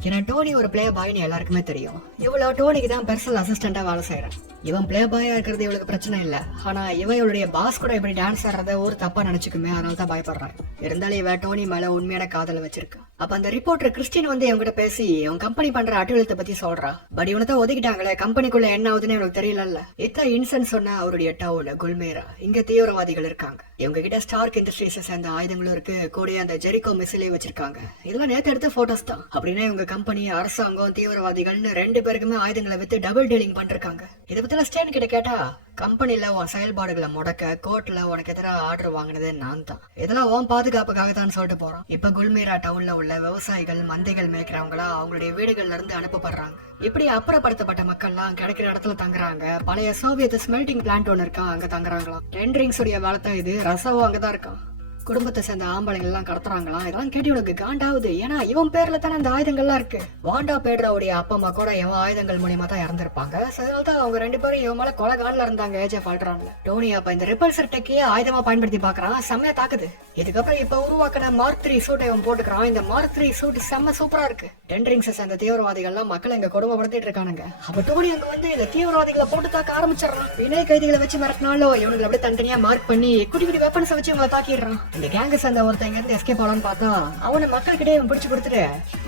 ஏன்னா டோனி ஒரு பிளே பாய்னு எல்லாருக்குமே தெரியும். இவ்வளவு டோனிக்கு தான் பர்சனல் அசிஸ்டண்டா வேலை செய்யறான். இவன் பிளே பாயா இருக்கிறது இவளுக்கு பிரச்சனை இல்ல, ஆனா இவளுடைய பாஸ் கூட இப்படி டான்ஸ் ஆடுறத ஒரு தப்பா நினைச்சுக்குமே, அதனால தான் பயப்படுறான். இருந்தாலும் இவ டோனி மேல உண்மையான காதல வச்சிருக்கா. அப்ப அந்த ரிப்போர்ட்டர் கிறிஸ்டின் வந்து இவங்கிட்ட பேசி இவன் கம்பெனி பண்ற அட்டுவலத்தை பத்தி சொல்றா. பட் இவனை தான் ஒதுக்கிட்டாங்களே, கம்பெனிக்குள்ள என்ன ஆகுதுன்னு இவனுக்கு தெரியல. இதான் இன்சென்ட் சொன்ன அவருடைய டவுன் குல்மேரா. இங்க தீவிரவாதிகள் இருக்காங்க. இவங்க கிட்ட ஸ்டார்க் இண்டஸ்ட்ரீஸ் சேர்ந்த ஆயுதங்களும் இருக்கு, கூட அந்த ஜெரிகோ மிசிலே வச்சிருக்காங்க. இதெல்லாம் நேத்து எடுத்த போட்டோஸ் தான். அப்படின்னா இவங்க கம்பெனி, அரசாங்கம், தீவிரவாதிகள்னு 2 பேருக்குமே ஆயுதங்களை வித்து டபுள் டீலிங் பண்ணிருக்காங்க. இதை பத்தி ஸ்டேன் கிட்ட கேட்டா, கம்பெனில உன் செயல்பாடுகளை முடக்க கோர்ட்ல உனக்கு எதிராக ஆர்டர் வாங்கினதே நான் தான், இதெல்லாம் உன் பாதுகாப்புக்காக தான் சொல்லிட்டு போறோம். இப்ப குல்மீரா டவுன்ல உள்ள விவசாயிகள், மந்தைகள் மேய்க்கிறவங்களா அவங்களுடைய வீடுகள்ல இருந்து அனுப்பப்படுறாங்க. இப்படி அப்புறப்படுத்தப்பட்ட மக்கள்லாம் கிடைக்கிற இடத்துல தங்குறாங்க. பழைய சோவியத் ஸ்மெல்டிங் பிளான்ட் ஒன்னு இருக்கா, அங்க தங்குறாங்களாம். டென்ட்ரிங்ஸ் உடைய வேலை இது. ரசவும் அங்கதான் இருக்கான். குடும்பத்தை சேர்ந்த ஆம்பளைங்க எல்லாம் கடத்துறாங்களாம். இதெல்லாம் கேட்டு உனக்கு காண்டாவுது. ஏன்னா இவன் பேர்ல தானே அந்த ஆயுதங்கள்லாம் இருக்கு. வாண்டா பேடுறவுடைய அப்பா அம்மா கூட இவன் ஆயுதங்கள் மூலியமா தான் இறந்திருப்பாங்க. அதனால்தான் அவங்க 2 பேரும் இவன் மேல கொலை காலில் இருந்தாங்க. ஏஜ் ஆஃப் ஆல்ட்ரான்ல டோனி அப்ப இந்த ரிப்பல்சர் டெக்கே ஆயுதமா பயன்படுத்தி பாக்குறான். செம்மையா தாக்குது. இதுக்கப்புறம் இப்ப உருவாக்கின மார்க் 3 சூட் இவன் போட்டுக்கிறான். இந்த மார்க் 3 சூட் செம்ம சூப்பரா இருக்கு. டென்ட்ரிங்ஸ் சேர்ந்த தீவிரவாதிகள்லாம் மக்கள் இங்க கொடுமைப்படுத்திட்டு இருக்கானுங்க. அப்ப டோனி அங்க வந்து இந்த தீவிரவாதிகளை போட்டு தாக்க ஆரம்பிச்சிடறான். வினை கைதிகளை வச்சு மிரட்டினாலும் இவனுங்களை அப்படியே தனித்தனியா மார்க் பண்ணி குடி குடி வெப்பன்ஸை வச்சு இவங்களை தாக்கிடுறான். இந்த கேங்க சேர்ந்த ஒருத்தங்க இருந்து எஸ்கேப் ஆகலான்னு பார்த்தா அவனை மக்கள்கிட்டே இவன் பிடிச்சு கொடுத்துட்டு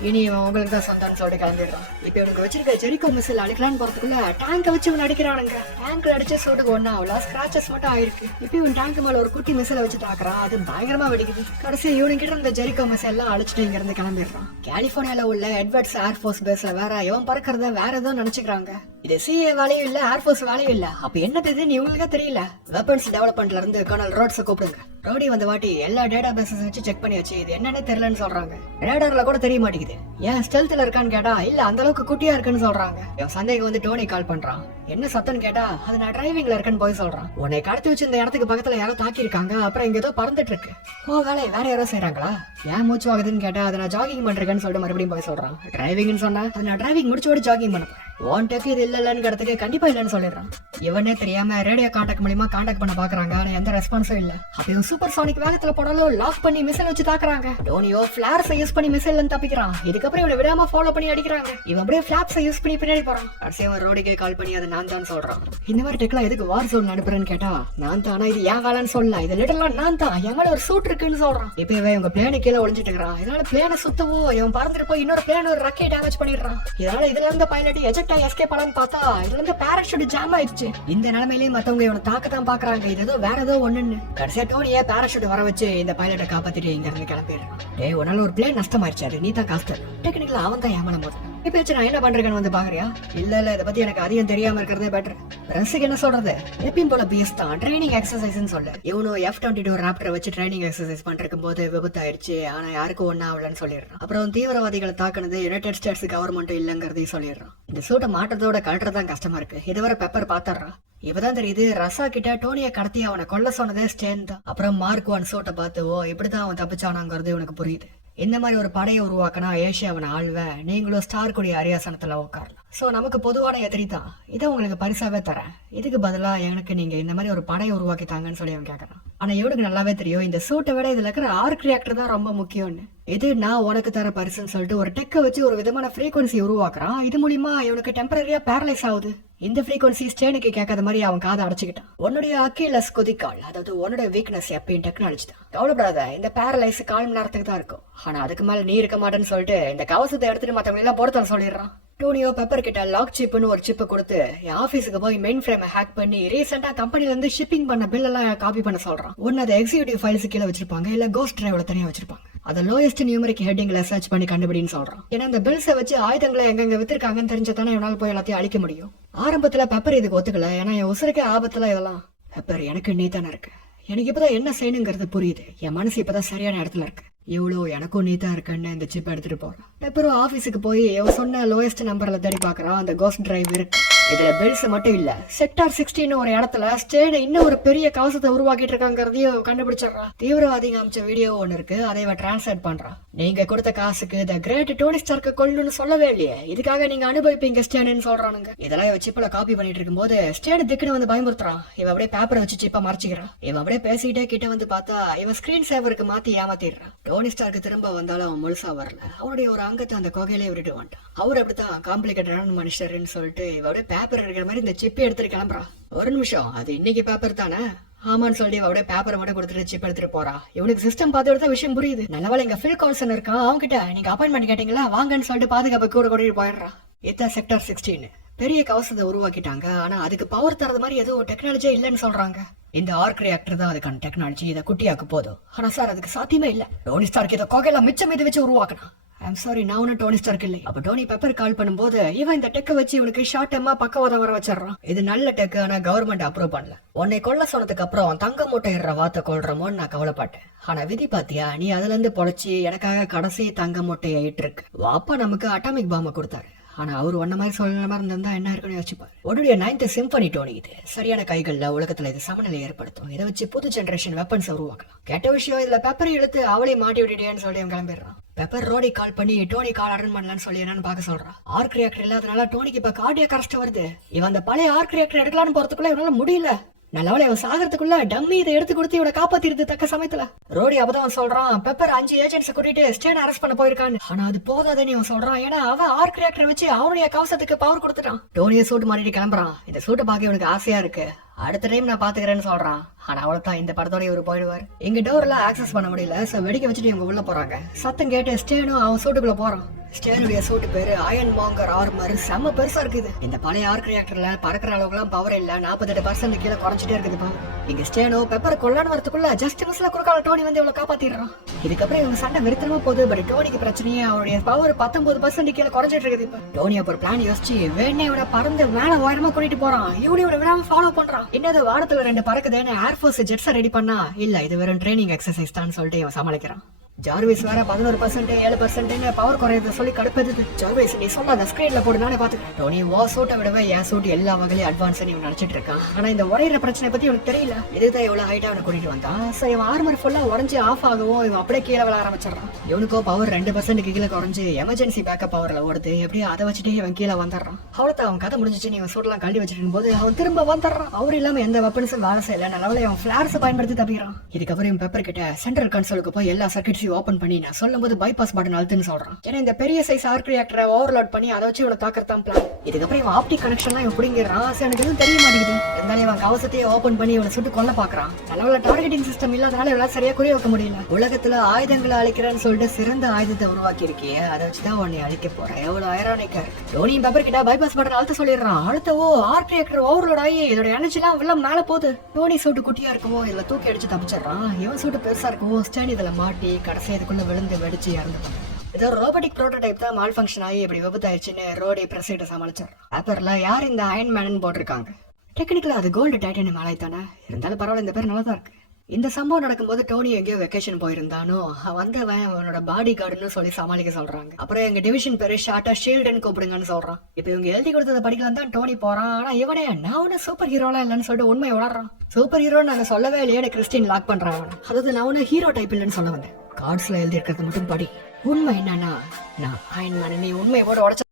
இனி இவன் உங்களுக்கு தான் சொந்தம்னு சொல்லிட்டு கிளம்பிடுறான். இப்ப இவனுக்கு வச்சிருக்க ஜெரிகோ மிசில் அடிக்கலான்னு போறதுக்குள்ள டேங்க வச்சு இவன் அடிக்கிறானுங்க. டேங்க்ல அடிச்ச சூட்டுக்கு ஒண்ணா அவ்வளோ ஸ்கிராச்சஸ் மட்டும் ஆயிருக்கு. இப்ப இவன் டேங்க் மேல ஒரு குட்டி மிசில வச்சு தாக்குறான். அது பயங்கரமா வெடிக்குது. கடைசி இவனுக்கிட்ட இருந்த ஜெரிகோ மிசில் எல்லாம் அழிச்சிட்டு இங்க இருந்து கிளம்பிடுறான். கலிபோர்னியால உள்ள எட்வர்ட்ஸ் ஏர்ஃபோர்ஸ் பேஸ்ல வேற இவன் பறக்கிறத வேற ஏதோ நினைச்சுக்கிறாங்க. இது சிஏ வேலையும் இல்ல, ஏர்ஃபோர்ஸ் வேலையும் இல்ல. அப்ப என்னது இவங்களுக்கே தெரியல. வெப்பன்ஸ் டெவலப்மெண்ட்ல இருந்து கர்னல் ரோட்ஸை கூப்பிடுங்க. ரோடி வந்த வாட்டி எல்லா டேட்டா பேசஸ் வச்சு செக் பண்ணியாச்சு. இது என்னன்னே தெரியலன்னு சொல்றாங்க. ரேடார்ல கூட தெரிய மாட்டேங்குது. ஏன் ஸ்டெல்த்ல இருக்கான்னு கேட்டா இல்ல அந்த அளவுக்கு குட்டியா இருக்குன்னு சொல்றாங்க. சந்தேகம் வந்து டோனி கால் பண்றான். என்ன சத்தம்னு கேட்டா அது நான் டிரைவிங்ல இருக்கேன்னு போய் சொல்றான். உன்னை கடத்தி வச்சு இந்த இடத்துக்கு பக்கத்துல யாரோ தாக்கி இருக்காங்க. அப்புறம் இங்க ஏதோ பறந்துட்டு இருக்கு. ஓ வேலை வேற யாரோ செய்யறாங்களா? ஏன் மூச்சு ஆகுதுன்னு கேட்டா அதை நான் ஜாகிங் பண்றேன்னு சொல்லிட்டு மறுபடியும் போய் சொல்றான். டிரைவிங்னு சொன்னா அது நான் டிரைவிங் முடிச்சோட ஜாகிங் பண்ண ஒன் டெஃப் இது இல்லன்னு கடத்துக்கு கண்டிப்பா இல்லன்னு சொல்லிடுறான். இவனே தெரியாம ரேடியோ கான்டாக்ட் மூலமா கான்டாக்ட் பண்ண பாக்குறாங்க. ஆனா எந்த ரெஸ்பான்ஸும் இல்ல. அப்பயும் சூப்பர் சோனிக் வேகத்துல போனாலும் லாக் பண்ணி மிசைல் வச்சு தாக்குறாங்க. டோனியோ பிளார்ஸை யூஸ் பண்ணி மிசைல்ல தப்பிக்கிறான். இதுக்கப்புறம் இவனை விடாம ஃபாலோ பண்ணி அடிக்கிறாங்க. இவன் அப்படியே பிளாப்ஸை யூஸ் பண்ணி பின்னாடி போறான். கடைசியா ரோடிக்கே கால் பண்ணி அதை நான் தான் சொல்றான். இந்த மாதிரி டெக்லாம் எதுக்கு வார் ஜோன் அனுப்புறேன்னு கேட்டா நான் தான், ஆனா இது ஏன் வேலைன்னு சொல்லலாம். இது லிட்டரலா நான் தான், என் மேல ஒரு சூட் இருக்குன்னு சொல்றான். இப்ப இவன் இவங்க பிளேனு கீழே ஒளிஞ்சிட்டு இருக்கிறான். இதனால பிளேனை சுத்தவோ இவன் பறந்துட்டு போய் இன்னொரு பிளேன் ஒரு ரக்கை டேமேஜ் பண்ணிடுறான். இதனால இதுல இருந்த பைலட் எஜெக்ட் ஆகி எஸ்கேப் ஆனான்னு பார்த்தா இதுல இருந்து பேராஷூட் ஜாம் ஆயிடுச்சு. இந்த நிலைமையிலேயே மத்தவங்க இவனை தாக்கத்தான் பாக்குறாங்க. இது ஏதோ வேற ஏதோ ஒண்ணுன்னு. கடைசியா டோனியை பேராஷூட் வர வச்சு இந்த பைலட்டை காப்பாத்திட்டு இங்க இருந்து கிளம்பிடுறான். டேய் உன்னால ஒரு பிளேன் நஷ்டமாயிருச்சு, அது நீ தான் காஸ்டர். டெக்னிக்கலா அவன் தான் ஏமாள போது. இப்ப நான் என்ன பண்றேன்னு வந்து பாக்குறியா? இல்ல இல்ல இதை பத்தி எனக்கு அதிகம் தெரியாம இருக்கிறதே பெட்டர். ரசிக்கு என்ன சொல்றது, எப்பயும் போல பிஎஸ் தான் ட்ரைனிங் எக்ஸசைஸ்ன்னு சொல்ல. இவனும் F-22 ராப்டரை வச்சு ட்ரைனிங் எக்ஸசைஸ் பண்றக்கும் போது விபத்து ஆயிடுச்சு. ஆனா யாருக்கும் ஒண்ணா ஆகலன்னு சொல்லிடுறான். அப்புறம் தீவிரவாதிகளை தாக்குனது யுனைடெட் ஸ்டேட்ஸ் கவர்மெண்ட் இல்லங்கிறதையும் சொல்லிடுறான். இந்த சூட்டை மாற்றத்தோட கழட்டுறதான் கஷ்டமா இருக்கு. இதுவரை பெப்பர் பாத்துறான். இப்பதான் தெரியுது ரசா கிட்ட டோனியை கடத்தி அவனை கொல்ல சொன்னதே ஸ்டேன் தான். அப்புறம் மார்க் 1 சூட்டை பார்த்து ஓ இப்படிதான் அவன் தப்பிச்சானாங்கிறது உனக்கு புரியுது. இந்த மாதிரி ஒரு படையை உருவாக்கினா ஏசியாவனை ஆழ்வ நீங்களும் ஸ்டார் கூடிய அரியாசனத்துல உட்காரலாம். சோ நமக்கு பொதுவான எதிரி தான். இதை உங்களுக்கு பரிசாவே தரேன். இதுக்கு பதிலா எனக்கு நீங்க இந்த மாதிரி ஒரு படையை உருவாக்கி தாங்கன்னு சொல்லி அவன் கேட்கறான். ஆனா இவனுக்கு நல்லாவே தெரியும் இந்த சூட்டை விட இதுல இருக்கிற ஆர்க் ரியாக்டர் தான் ரொம்ப முக்கியம்னு. இது நான் உனக்கு தர பரிசுன்னு சொல்லிட்டு ஒரு டெக்கை வச்சு ஒரு விதமான ஃப்ரீக்வன்சி உருவாக்குறான். இது மூலியமா இவனுக்கு டெம்பரரியா பேரலைஸ் ஆகுது. இந்த ஃப்ரீக்வன்சி ஸ்டேனுக்கு கேட்காத மாதிரி அவன் காதை அடைச்சுக்கிட்டான். உன்னுடைய அக்கீலஸ் கொதிக்கால், அதாவது உன்னோட வீக்னஸ் எப்பயும் டெக்னாலஜி தான். கவலைப்படாத, இந்த பேரலைஸ் 1/4 மணி நேரத்துக்கு தான் இருக்கும். ஆனா அதுக்கு மேல நீ இருக்க மாட்டேன்னு சொல்லிட்டு இந்த கவசத்தை எடுத்துட்டு மத்தவங்க எல்லாம் போறத சொல்லிடுறான். டோனியோ பெப்பர் கிட்ட லாக் சிப்னு ஒரு சிப்பை கொடுத்து என் ஆபீஸுக்கு போய் மெயின் ஃப்ரேமை ஹேக் பண்ணி ரீசெண்டா கம்பெனில இருந்து ஷிப்பிங் பண்ண பில் எல்லாம் காப்பி பண்ண சொல்றான். ஒன்னு அதை எக்ஸிக்யூட்டிவ் ஃபைல்ஸ் கீழே வச்சிருப்பாங்க, இல்ல கோஸ்ட் டிரைவ்ல தனியா வச்சிருப்பாங்க. அதை லோயஸ்ட் நியூமரிக் ஹெட்டிங்ல சர்ச் பண்ணி கண்டுபிடின்னு சொல்றான். ஏன்னா அந்த பில்ஸை வச்சு ஆயுதங்களை எங்க வித்திருக்காங்கன்னு தெரிஞ்சதானே இவனால போய் எல்லாத்தையும் அழிக்க முடியும். ஆரம்பத்துல பெப்பர் இதுக்கு ஒத்துக்கல. ஏன்னா என் உசுருக்கே ஆபத்துல இதெல்லாம். பெப்பர் எனக்கு நீ தானே இருக்கு, எனக்கு இப்பதான் என்ன செய்யணுங்கிறது புரியுது. என் மனசு இப்பதான் சரியான இடத்துல இருக்கு. இவ்வளோ எனக்கும் நீட்டா இருக்குன்னு இந்த சிப் எடுத்துட்டு போறான். பெப்பரும் ஆபீஸுக்கு போய் இவன் சொன்ன லோயஸ்ட் நம்பர்ல தேடி பாக்குறான். அந்த கோஸ்ட் டிரைவ் இருக்கு. இதுல பில்ஸ் மட்டும் இல்ல, செக்டார் 16 ஒரு இடத்துல ஸ்டேன் இன்னும் ஒரு பெரிய கவசத்தை உருவாக்கிட்டு இருக்காங்கிறதையும் கண்டுபிடிச்சிடறான். தீவிரவாதிங்க அமைச்ச வீடியோ ஒன்னு இருக்கு, அதை இவன் டிரான்ஸ்லேட் பண்றான். நீங்க கொடுத்த காசுக்கு த கிரேட் டோனி ஸ்டார்க்க கொல்லணும்னு சொல்லவே இல்லையே, இதுக்காக நீங்க அனுபவிப்பீங்க ஸ்டேன்னு சொல்றானுங்க. இதெல்லாம் இவன் சிப்ல காப்பி பண்ணிட்டு இருக்கும் போது ஸ்டேன் திக்குன்னு வந்து பயமுறுத்துறான். இவன் அப்படியே பேப்பரை வச்சு சிப்பா மறைச்சிக்கிறான். இவன் அப்படியே பேசிக்கிட்டே கிட்ட வந்து பார்த்தா இவன் ஸ்கிரீன் சேவருக்கு மாத்தி ஏமாத்திடுறான். டோனி ஸ்டார்க்கு திரும்ப வந்தாலும் அவன் முழுசா வரல. அவனுடைய ஒரு அங்கத்தை அந்த கொகையிலே விட்டுட்டு வந்துட்டான். அவர் அப்படித்தான் காம்ப்ளிகேட்டடான மனுஷர்னு சொல்லிட்டு இவ அப்படியே பேப்பர் இருக்கிற மாதிரி இந்த சிப்பை எடுத்துட்டு கிளம்புறா. ஒரு நிமிஷம், அது இன்னைக்கு பேப்பர் தானே? ஆமான்னு சொல்லி அப்படியே பேப்பரை மட்டும் கொடுத்துட்டு சிப் எடுத்துட்டு போறா. இவனுக்கு சிஸ்டம் பார்த்து எடுத்த விஷயம் புரியுது. நல்லவேளை இங்க ஃபில் கால்சன் இருக்கான், அவங்க கிட்ட நீங்க அப்பாயின்மெண்ட் கேட்டீங்களா வாங்கன்னு சொல்லிட்டு பாதுகாப்பு கூட கூட்டிட்டு போயிடுறா. இதான் செக்டர் 16. பெரிய கவசத்தை உருவாக்கிட்டாங்க, ஆனா அதுக்கு பவர் தரது மாதிரி எதுவும் டெக்னாலஜியே இல்லைன்னு சொல்றாங்க. இந்த ஆர்க் ரியாக்டர் தான் அதுக்கான டெக்னாலஜி. இதை குட்டியாக்கு போதும். ஆனா சார் அதுக்கு சாத்தியமே இல்ல. டோனி ஸ்டார்க் இதை கொகையெல்லாம் மிச்சம் இதை வச்சு உருவாக்கணும். ஐம் சாரி, நான் ஒன்னும் டோனி ஸ்டார்க் இல்லை. அப்ப டோனி பெப்பர் கால் பண்ணும்போது இவன் இந்த டெக்கை வச்சு இவனுக்கு ஷார்ட் டெம்மா பக்கவாதம் வர வச்சிடறான். இது நல்ல டெக், ஆனா கவர்மெண்ட் அப்ரூவ் பண்ணல. உன்னை கொல்ல சொன்னதுக்கு அப்புறம் தங்க மூட்டை இடுற வார்த்தை கொள்றமோன்னு நான் கவலைப்பட்டேன். ஆனா விதி பாத்தியா, நீ அதுல இருந்து பொழைச்சி எனக்காக கடைசி தங்க மூட்டையை இட்டிருக்கு. அப்பா நமக்கு அட்டாமிக் பாம்பை கொடுத்தாரு. ஆனா அவர் ஒன்ன மாதிரி சொல்ல மாதிரி இருந்தா என்ன இருக்குன்னு யோசிப்பாரு. உன்னுடைய 9th சிம்பனி டோனி இது சரியான கைகள்ல உலகத்துல இது சமநிலை ஏற்படுத்தும். இதை வச்சு புது ஜெனரேஷன் வெப்பன்ஸ் உருவாக்கலாம். கேட்ட விஷயம், இதுல பெப்பரை இழுத்து அவளை மாட்டி விட்டுட்டேன்னு சொல்லி அவன் கிளம்பிடுறான். பெப்பர் ரோடி கால் பண்ணி டோனி கால் அட்டன் பண்ணலான்னு சொல்லி என்னன்னு பாக்க சொல்றான். ஆர்க் ரியாக்டர் இல்லாதனால டோனிக்கு இப்ப கார்டியாக் அரெஸ்ட் வருது. இவன் அந்த பழைய ஆர்க் ரியாக்டர் எடுக்கலான்னு போறதுக்குள்ள இவனால முடியல. நல்லவளை அவன் சாகிறதுக்குள்ள டம்மி இதை எடுத்து கொடுத்து இவனை காப்பாத்திருது தக்க சமயத்துல. ரோடி அப்பதான் சொல்றான், பெப்பர் 5 ஏஜென்ட்ஸ் கூட்டிட்டு ஸ்டேன் அரெஸ்ட் பண்ண போயிருக்கான்னு. ஆனா அது போதாதேன்னு அவன் சொல்றான். ஏன்னா அவன் ஆர்க் ரியாக்டர் வச்சு அவனுடைய கவசத்துக்கு பவர் கொடுத்துட்டான். டோனியை சூட்டு மாட்டிட்டு கிளம்புறான். இந்த சூட்டை பார்க்க இவனுக்கு ஆசையா இருக்கு. அடுத்த டைம் நான் பாத்துக்கிறேன்னு சொல்றான். ஆனா அவ்வளவுதான், இந்த படத்தோட இவரு போயிடுவார். எங்க டோர்ல ஆக்சஸ் பண்ண முடியல. சோ வெடிக்க வச்சுட்டு இவங்க உள்ள போறாங்க. சத்தம் கேட்டு ஸ்டேனும் அவன் சூட்டுக்குள்ள போறான். ஸ்டேனுடைய சூட்டு பேரு அயன் மாங்கர் ஆர்மர். செம்ம பெருசா இருக்குது. இந்த பழைய ஆர்க் ரியாக்டர்ல பறக்கிற அளவுக்கு எல்லாம் பவர் இல்ல. 48% கீழே குறைஞ்சிட்டே இருக்குது பவர். இங்க ஸ்டேனோ பெப்பர் கொல்லான்னு வரதுக்குள்ள ஜஸ்ட் மிஸ்ல குறுக்கால டோனி வந்து இவ்வளவு காப்பாத்திடுறான். இதுக்கப்புறம் இவங்க சண்டை வெறுத்தனமா போகுது. பட் டோனிக்கு பிரச்சனையே அவருடைய பவர் 19% கீழே குறைஞ்சிட்டு இருக்குது. இப்ப டோனி அப்ப ஒரு பிளான் யோசிச்சு வேணே இவனை பறந்து மேல உயரமா கூட்டிட்டு போறான். இவனை விடாம ஃபாலோ பண்றான். என்னது வாரத்துல 2 பறக்குதுன்னு ஏர்போர்ஸ் ஜெட்ஸை ரெடி பண்ணா இல்ல, இது வெறும் ட்ரைனிங் எக்ஸசைஸ் தான் சொல்லிட்டு இவன் சமாளிக்கிறான். ஜார்விஸ் வேற 11% 7% பவர் குறையத சொல்லி கடுப்பது. ஜார்விஸ் நீ சொல்ல அந்த ஸ்கிரீன்ல போட்டு நானே பாத்துக்கிறேன். டோனி ஓ சூட்டை விடவே என் சூட் எல்லா வகையிலும் அட்வான்ஸ் இவன் நினைச்சிட்டு இருக்கான். ஆனா இந்த உரையிற பிரச்சனை பத்தி இவனுக்கு தெரியல. இதுதான் இவ்வளவு ஹைட்டா அவனை கூட்டிட்டு வந்தான். சோ இவன் ஆர்மர் ஃபுல்லா உடஞ்சு ஆஃப் ஆகவும் இவன் அப்படியே கீழே விழ ஆரம்பிச்சிடறான். இவனுக்கோ பவர் 2% கீழே குறைஞ்சு எமர்ஜென்சி பேக்கப் பவர்ல ஓடுது. எப்படியோ அதை வச்சுட்டு இவன் கீழே வந்துடுறான். அவ்வளவுதான், அவன் கதை முடிஞ்சிச்சு. இவன் சூட்டெல்லாம் கழட்டி வச்சிருக்கும் போது அவன் திரும்ப வந்துடுறான். அவர் இல்லாம எந்த வெப்பன்ஸும் வேலை செய்யல. நல்லவளை அவன் பிளார்ஸ் பயன்படுத்தி தப்பிக்கிறான். இதுக்கப்புறம் இவன் பெப்பர் கிட்ட சென்ட்ரல் கன்சோலுக்கு போய் எல்லா சர்க்கிட்ஸையும் ஓபன் பண்ணி நான் சொல்லும்போது பைபாஸ் பட்டன் அழுத்துன்னு சொல்றான். ஏன்னா இந்த பெரிய சைஸ் ஆர்க் ரியாக்டரை ஓவர்லோட் பண்ணி அதை வச்சு இவனை தாக்கறதான் பிளான். இதுக்கப்புறம் இவன் ஆப்டிக் கனெக்ஷன்லாம் இவன் பிடிங்கிறான். எனக்கு எதுவும் தெரிய மாட்டேங்குது. இருந்தாலும் இவன் கவசத்தையே ஓபன் பண்ணி இவனை சுட்டு கொல்ல பாக்குறான். நல்ல டார்கெட்டிங் சிஸ்டம் இல்லாதனால இவளால சரியா குறி வைக்க முடியல. உலகத்துல ஆயுதங்களை அழிக்கிறேன்னு சொல்லிட்டு சிறந்த ஆயுதத்தை உருவாக்கி இருக்கே, அதை வச்சுதான் உன்னை அழிக்க போறேன். எவ்வளவு ஐரானிக்கா இருக்கு. டோனி பெப்பர் கிட்ட பைபாஸ் பட்டன் அழுத்த சொல்லிடுறான். அழுத்தவோ ஆர்க் ரியாக்டர் ஓவர்லோட் ஆகி இதோட எனர்ஜி எல்லாம் உள்ள மேல போகுது. டோனி சூட்டு குட்டியா இருக்கவோ இதுல தூக்கி அடிச்சு தப்பிச்சிடறான். இவன் சூட்டு பெருசா இருக்கவோ ஸ்டேன் இதுல மாட்டி கடைசி இதுக்குள்ள விழுந்து வெடிச்சு இறந்து. ஏதோ ரோபோட்டிக் ப்ரோட்டோடைப் தான் மால் ஃபங்க்ஷன் ஆகி இப்படி விபத்தாயிடுச்சுன்னு ரோடி பிரசிட்ட சமாளிச்சார். பேப்பர்ல யார் இந்த அயன் மேன் போட்டிருக்காங்க. டெக்னிக்கலா அது கோல்டு டைட்டானியம் ஆலை தானே. இருந்தாலும் பரவாயில்ல, இந்த பேர் நல்லா தான் இருக்கு. இந்த சம்பவம் நடக்கும்போது டோனி எங்கேயோ வெக்கேஷன் போயிருந்தானோ வந்தவன் அவனோட பாடி கார்டுன்னு சொல்லி சமாளிக்க சொல்றாங்க. அப்புறம் எங்க டிவிஷன் பேரு ஷார்ட்டா ஷீல்டுன்னு கூப்பிடுங்கன்னு சொல்றான். இப்ப இவங்க எழுதி கொடுத்ததை படிக்கலாம் தான் டோனி போறான். ஆனா இவனே நான் ஒன்னும் சூப்பர் ஹீரோலாம் இல்லைன்னு சொல்லிட்டு உண்மை உணர்றான். சூப்பர் ஹீரோன்னு நாங்க சொல்லவே இல்லையே கிறிஸ்டின் லாக் பண்றான் அவன். அதாவது நான் ஒன்னும் ஹீரோ டைப் இல்லைன்னு சொல்ல வந்தேன். கார்ட்ஸ்ல எழுதி இருக்கிறது மட்டும் படி. உண்மை என்னன்னா நான் அயன் மேன். நீ உண்மையை போட உடச்ச